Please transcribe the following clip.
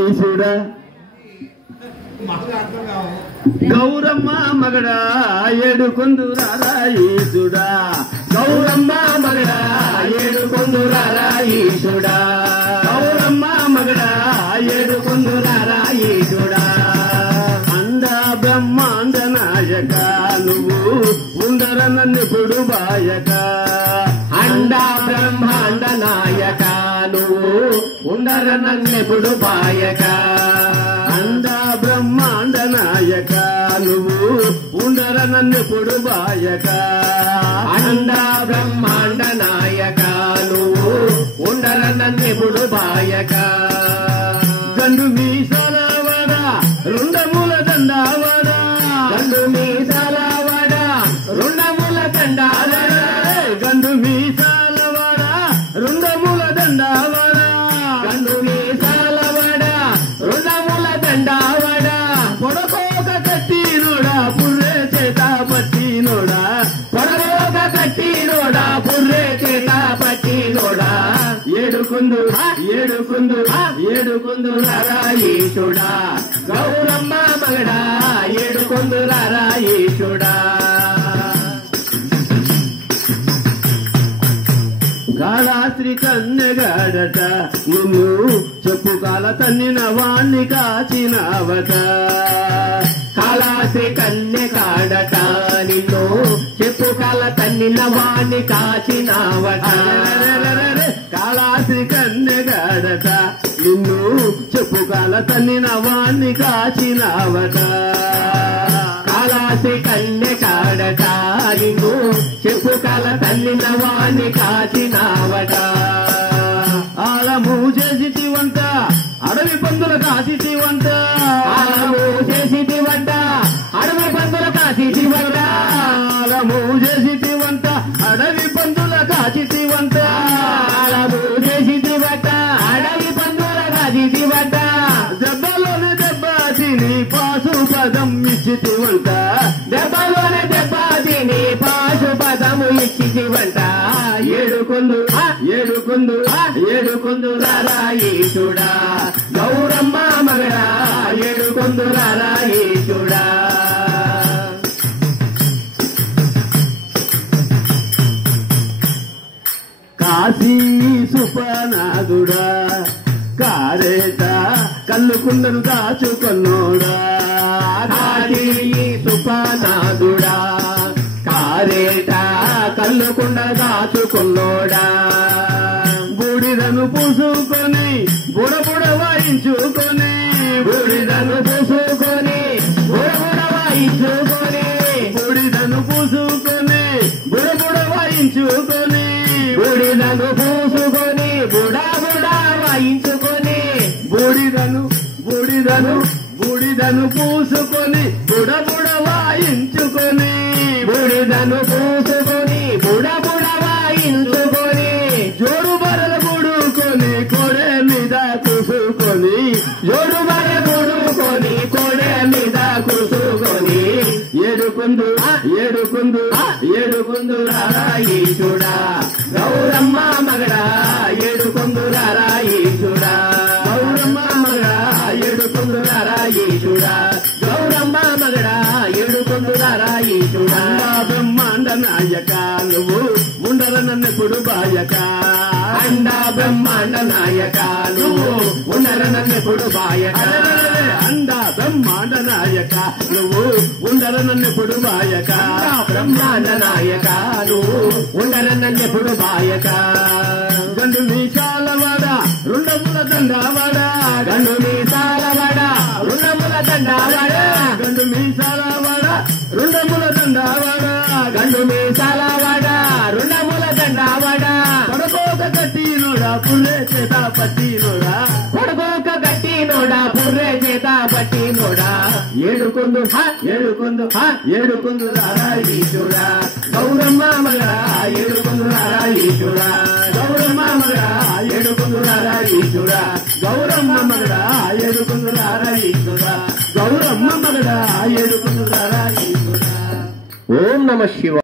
ఈశుడా గౌరమ్మ మగడా ఏడుకొందురారా ఈశుడా గౌరమ్మ మగడా ఏడుకొందురారా ఈశుడా గౌరమ్మ మగడా ఏడుకొందురారా ఈశుడా అంద బ్రహ్మాండ నాయక నువ్వు ఉండర నన్నెప్పుడు బాయక అండ బ్రహ్మాండ నాయక నువ్వు ఉండర నన్నెప్పుడు బాయక అండ బ్రహ్మాండ నాయక నువ్వు ఉండర నన్నెప్పుడు బాయక అండ బ్రహ్మాండ నాయక నువ్వు ఉండర నన్నెప్పుడు బాయక గండు మీసాల వాడ రుండముల దండావాడ గండు మీసాల వాడ రుండముల దండావాడ గండు మీసాల వాడ రుండముల దండావాడ గండు మీసాల వాడ రుండముల దండావాడ పొడకోక కట్టినోడా పుర్రే చేత పట్టినోడా పొడకోక కట్టినోడా పుర్రే చేత పట్టినోడా ఏడుకుందు ఏడుకుందురారా ఈశుడా గౌరమ్మ మగడా ఏడుకొందురారా ఈశుడా కాళాశ్రీ కన్నెగాడట నిన్ను చెప్పు కాల తన్నిన వాణ్ణి కాచినవట కాళాశ్రీ కన్నెగాడట నిన్ను చెప్పు కాల తన్నిన వాణ్ణి కాచినవట కాళాశ్రీ కన్నెగాడట నిన్ను చెప్పు కాల తన్నిన వాణ్ణి కాచినవట కాళాశ్రీ కన్నెగాడట నిన్ను చెప్పు కాల తన్నిన వాణ్ణి కాచినవట ఆలము చేసిటివంట అడవి పందుల కాసిటివంట ఆలము చేసిటివంట అడవి పందుల కాసిటివంట ఆలము చేసిటివంట అడవి పందుల కాసిటివంట ఆలము చేసిటివంట అడవి పందుల కాసిటివంట దెబ్బలోనే దెబ్బ తిని పాశుపదం ఇచ్చిటివంట దెబ్బలోనే దెబ్బ తిని పాశుపదము ఇచ్చిటివంట ఏడుకొందురారా ఈశుడా గౌరమ్మ మగడా ఏడుకొందురారా ఈశుడా కాశీ సుపనాదుడా కారేట కల్లుకుండను దాచుకొన్నోడా కాశీ సుపనాదుడా కారేట కల్లుకుండ దాచుకున్నోడా బూడిదను పూసుకొని బుడబుడ వాయించుకొని బూడిదను పూసుకొని బుడబుడ వాయించుకొని బూడిదను పూసుకొని బుడబుడ వాయించుకొని బూడిదను పూసుకొని బుడబుడ వాయించుకొని బూడిదను పూసుకొని బుడబుడ వాయించుకొని బూడిదను పూసుకొని బుడబుడ వాయించుకొని జోడు బరల గుడుకొని కోడే మీద కూసుకొని జోడు బరల గుడుకొని కోడే మీద కూసుకొని ఏడుకొందురారా ఈశుడా గౌరమ్మ మగడా ఏడుకొందురారా ఈశుడా గౌరమ్మ మగడా ఏడుకొందురారా ఈశుడా గౌరమ్మ మగడా ఏడుకొందురారా ఈశుడా బ్రహ్మాండ నాయక నువ్వు ఉండర నన్నెప్పుడు బాయక అండ బ్రహ్మాండ నాయక నువ్వు ఉండర నన్నెప్పుడు బాయక అండ బ్రహ్మాండ నాయక నువ్వు ఉండర నన్నెప్పుడు బాయక బ్రహ్మాండ నాయక నువ్వు ఉండర నన్నెప్పుడు బాయక గండు మీసాల వాడ రుండముల దండావాడ గండు మీసాల వాడ రుండముల దండావాడ గండు మీసాల వాడ రుండముల దండావాడ గండు మీసాల వాడ రుండముల దండావాడ పొడకోక గట్టినోడా పుర్రే చేత పట్టినోడా పొడకోక గట్టినోడా పుర్రే చేత పట్టినోడా ఏడుకొందురారా ఈశుడా గౌరమ్మ మగడా ఏడుకొందురారా ఈశుడా గౌరమ్మ మగడా ఏడుకొందురారా ఈశుడా గౌరమ్మ మగడా ఏడుకొందురారా ఈశుడా గౌరమ్మ మగడా ఏడుకొందురారా ఈశుడా ఓం నమః శివాయ.